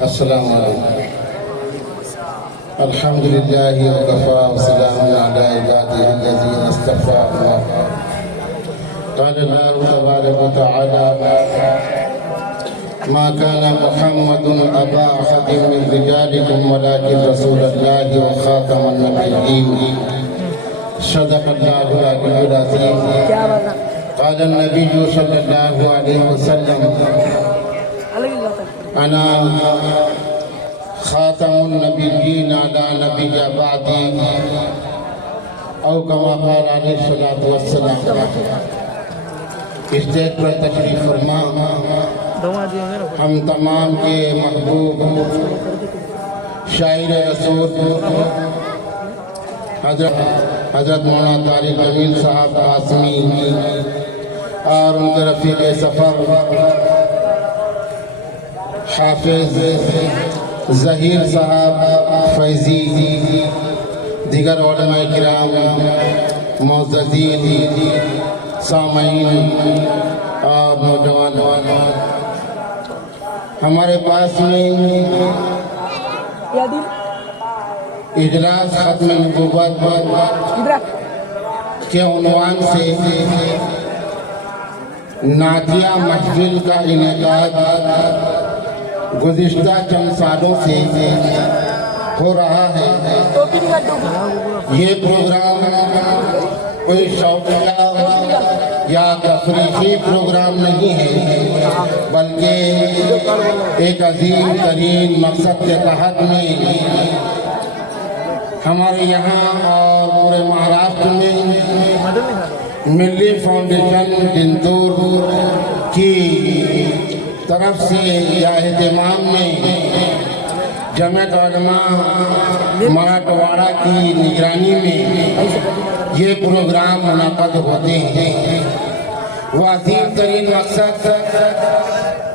السلام علیکم الحمدللہ وکفا وسلام علی عبادہ الذین اصطفى قال اللہ تبارک وتعالی ما كان محمد أبا أحد من رجالكم ولكن رسول الله وخاتم النبيين صدق الله العلي العظيم قال النبي صلى الله عليه وسلم أنا خاتم النبيين لا نبي بعدي أو كما قال عليه الصلاة والسلام اسٹیج پر تشریف فرما ہم تمام کے محبوب شاعر رسول حضرت مولانا طارق جمیل صاحب قاسمی اور ان کے رفیق سفر حافظ ظہیر صاحب فیضی دیگر علماء کرام معززین سامعین اور نوجوان ہمارے پاس میں اجلاس ختم نبوت کے عنوان سے نعتیہ محفل کا انعقاد گزشتہ چند سالوں سے ہو رہا ہے۔ یہ پروگرام کوئی شوقیہ یا تفریحی پروگرام نہیں ہے بلکہ ایک عظیم ترین مقصد کے تحت میں ہمارے یہاں اور پورے مہاراشٹر میں ملی فاؤنڈیشن جنتور کی طرف سے یا اہتمام میں جمعیت علماء مراٹھواڑہ کی نگرانی میں یہ پروگرام منعقد ہوتے ہیں۔ وہ عظیم ترین مقصد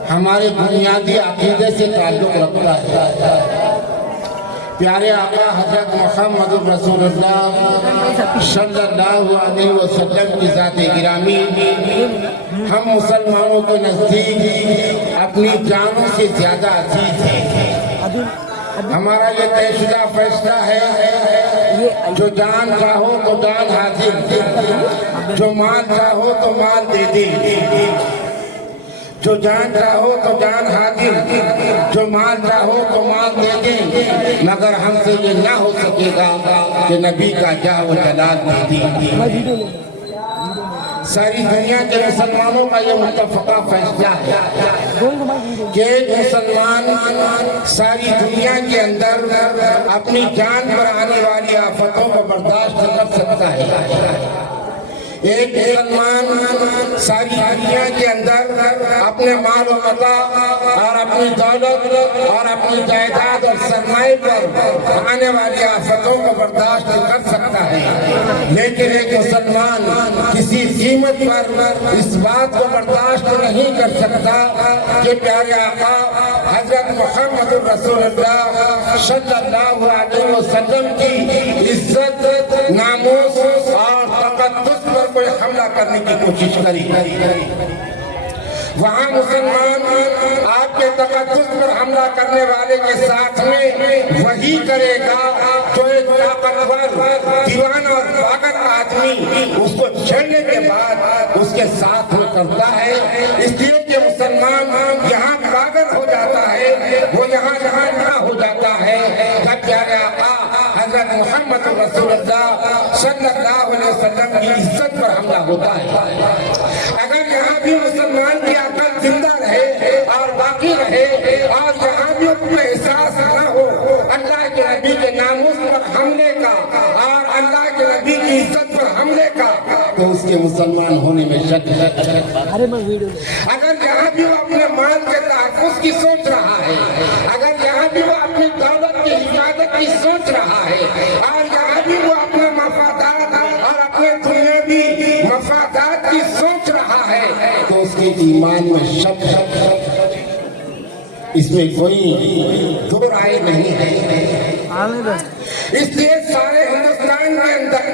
ہمارے بنیادی عقیدے سے تعلق رکھتا ہے۔ پیارے آقا حضرت محمد رسول اللہ صلی اللہ علیہ وسلم کی ذات گرامی ہم مسلمانوں کے نزدیک اپنی جانوں سے زیادہ عزیز ہیں۔ ہمارا یہ طے شدہ فیصلہ ہے جو جان چاہو تو جان حاضر، جو مال چاہو تو مال دے دے، جو جان چاہو تو جان حاضر، جو مال چاہو تو مال دے دے، مگر ہم سے یہ نہ ہو سکے گا کہ نبی کا جاہ و جلال دے دے۔ ساری دنیا کے مسلمانوں کا یہ متفقہ فیصلہ ہے کہ ایک مسلمان ساری دنیا کے اندر اپنی جان پر آنے والی آفتوں کو برداشت کر سکتا ہے۔ ایک مسلمان ساری دنیا کے اندر اپنے مال و متاع اور اپنی دولت اور اپنی جائیداد اور سرمایہ پر آنے والی آفتوں کو برداشت کر سکتا ہے، لیکن ایک مسلمان کسی قیمت پر اس بات کو برداشت نہیں کر سکتا کہ پیارے آقا حضرت محمد رسول اللہ صلی اللہ علیہ وسلم کی عزت، ناموس اور تقدس پر کوئی حملہ کرنے کی کوشش کری۔ وہاں مسلمان آپ کے تقدس پر حملہ کرنے والے کے ساتھ میں وہی کرے گا جو ایک طاقتور دیوانہ اور پاگل آدمی اس کو چھیڑنے کے بعد اس کے ساتھ میں کرتا ہے۔ اس لیے کہ مسلمان یہاں پاگل ہو جاتا ہے، وہ یہاں نہ ہو جاتا ہے جب پیارے آقا حضرت محمد رسول اللہ صلی اللہ علیہ وسلم کی عزت پر حملہ ہوتا ہے۔ اگر یہاں بھی مسلمان کی عقل زندہ رہے اور باقی رہے اور یہاں بھی اپنے احساس نہ ہو اللہ کے نبی کے ناموس پر حملے کا اور اللہ کے نبی کی عزت پر حملے کا، تو اس کے مسلمان ہونے میں شک ہے۔ اگر یہاں بھی وہ اپنے مال کے تحفظ کی سوچ رہا ہے، اگر یہاں بھی وہ اپنی دولت کی حفاظت کی سوچ رہا ہے، اور یہاں بھی وہ اپنے مفادات اور اپنے دنیاوی مفادات کی سوچ رہا ہے، تو اس کے ایمان میں شک ہے، اس میں کوئی دو رائے نہیں ہے۔ اس لیے سارے ہندوستان کے اندر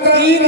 3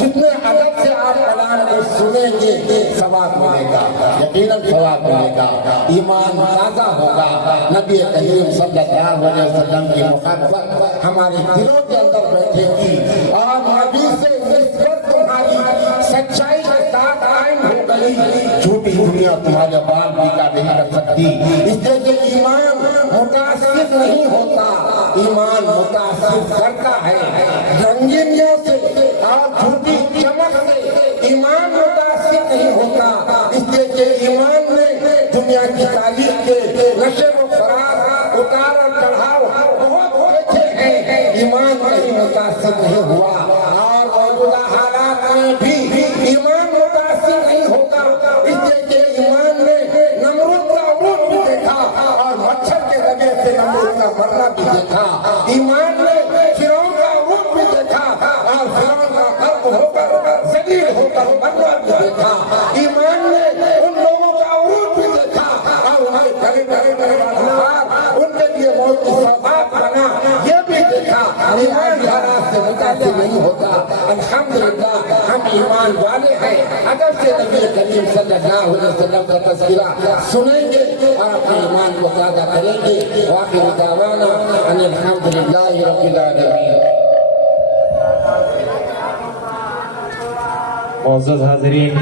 جتنے ادب سے آپ قرآن کو سنیں گے ثواب ملے گا، یقیناً ثواب ملے گا، ایمان تازہ ہوگا، نبی کریم صلی اللہ علیہ وسلم کی محبت ہمارے دلوں کے اندر بیٹھے گی، اور نبی سے نسبت تمہاری سچائی کے ساتھ قائم ہو گئی، جھوٹی دنیا تمہارے بال بیکا نہیں کر سکتی، اس لیے کہ ایمان متاثر نہیں ہوتا، ایمان متاثر کرتا ہے، رنگینیوں سے اور جھوٹی چمک سے ایمان متاثر نہیں ہوتا، اس لیے کہ ایمان میں دنیا کی تاریخ کے نشر و فراز، اتار اور چڑھاؤ بہت دیکھے ہیں، ایمان کہیں متاثر نہیں ہوا، اور موجودہ حالات میں بھی ایمان متاثر نہیں ہوتا، اس لیے کہ ایمان نے نمرود کا عروج بھی دیکھا اور مچھر کے لگے سے نمرود کا مرنا بھی دیکھا، ایمان نے فرعون کا عروج بھی دیکھا اور فرعون کا غرق ہو کر ذلیل ہو کر مرنا بھی دیکھا، ایمان نے ان لوگوں کا عروج بھی دیکھا اور انہیں گھرے گھرے ان کے لیے موت کی سوغات بنا یہ بھی دیکھا، ایمان حالات سے متاثر نہیں ہوتا، الحمدللہ ہم ایمان والے ہیں، اگر سے نبی کریم صلی اللہ علیہ وسلم کا تذکرہ سنیں گے اور اپنے ایمان کو تازہ کریں گے، وآخر دعوانا ان الحمدللہ رب العالمین۔ معزز حاضرین